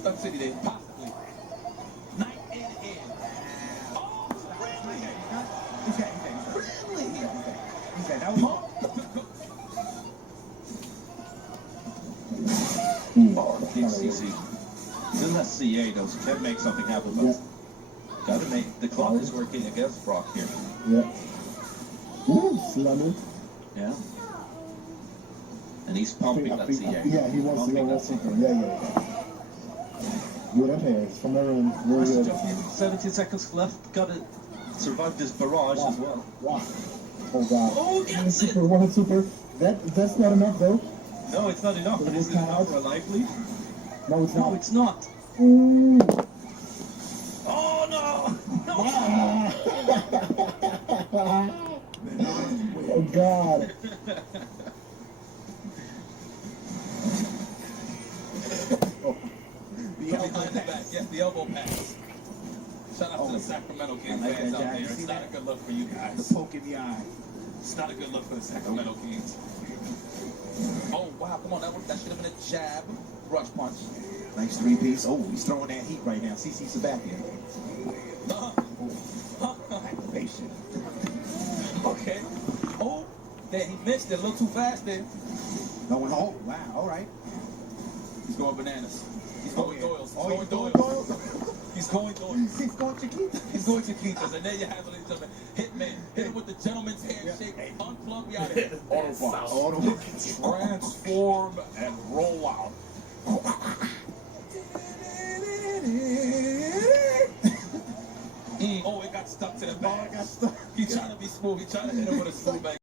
Stuck City there, possibly. Night in. Oh, really? That was Big CC. Still has CA though, so can make something happen, but gotta make the clock is working against Brock here. Yeah. Slummy. Yeah. And he's pumping that CA. Yeah, he wants to go all super. Yeah. Good hands from everyone. Very good. 17 seconds left. Gotta survive this barrage as well. Wow. Oh god. Oh, gets it! One super. That's not enough though. No, it's not enough. But is it enough for a life lead? No, it's not. No, it's not. Ooh. Oh no! Oh god. The elbow pass. Yes, the elbow pass. Shout out to the Sacramento Kings fans out there. It's not a good look for you guys. The poke in the eye. It's not a good look for the Sacramento Kings. Oh wow! Come on, that should have been a jab, rush punch. Nice three-piece. Oh, he's throwing that heat right now. CC Sabathia. Activation. Okay. Oh, there he missed it a little too fast there. Going home. Wow. All right. He's going bananas. He's going Doyles. He's going Doyle. Doyles. He's going Doyles. He's going Chiquitas. He's going Chiquitas. And there you have it, ladies and gentlemen. Hitman. Hit him with the gentleman's handshake. Unplug me out of here. Transform and roll out. Oh, it got stuck to the back. Oh, it got stuck. He's trying to be smooth. He's trying to hit him with a smooth back.